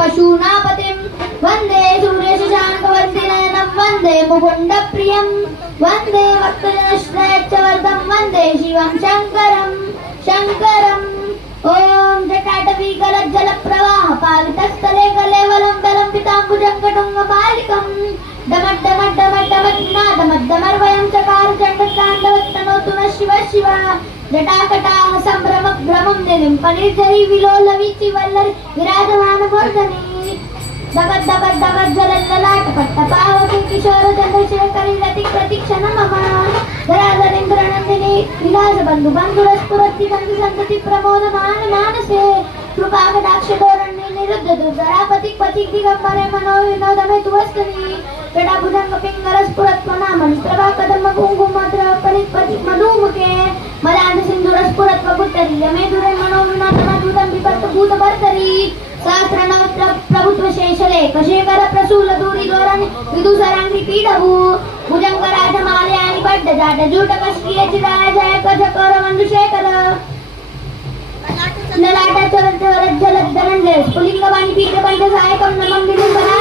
पशूनापतिं वन्दे सूर्यशशाङ्कवर्धिनयनं वन्दे मुकुन्दप्रियं वन्दे भक्तजनश्रेष्ठवर्धं वन्दे शिवं शङ्करं शङ्करम् ॐ जटाटवीकलज्जलप्रवाह पावितस्थले कलेवलं बलं पिताम्बुजङ्कटुङ्गमालिकं डमड्डमड्डमड्डमड्डमड्डमर्वयं चकार चण्डताण्डवत्तनोतु नः शिवः शिवः जटाकटाः सम्भ्रमभ्रमं निलिं पनिर्जरी विलोलवीचि वल्लरी विराजमानमूर्धनि दगद्दगद्दगज्जलल्ललाटपट्टपावके किशोर चन्द्रशेखरि रतिप्रतीक्षण मम धराधरेन्द्रनन्दिनी विलासबन्धु बन्धुरस्फुरति सन्ति सन्तति प्रमोदमान मानसे कृपाकटाक्षधोरण्ये निरुद्ध दुर्धरापतिक पथिक दिगम्बरे मनोविनोदमे तुवस्तनि जटाभुजङ्ग पिङ्गलस्फुरत्वनामनिस्त्रभा कदम्ब कुङ्कुमद्र परित्पतिक मधुमुखे मदान्ध सिन्धुरस्फुरत्वपुत्तरी यमे दुरे मनोविनोदमद्भुतं विपत्तभूतभर्तरि सहस्रनव प्रभुत्व शेषलेख शेखर प्रसूल दूरी द्वारानि विदुसरांगी पीडभू भुजंग राजमालयानि पड्डजाट जूटकश्किये चिदाय जय कजकर मंजुशेखर ललाट चरण चरण जलद्धरंजय स्फुलिंगवाणी पीठपंच सायकं नमं विलिंबना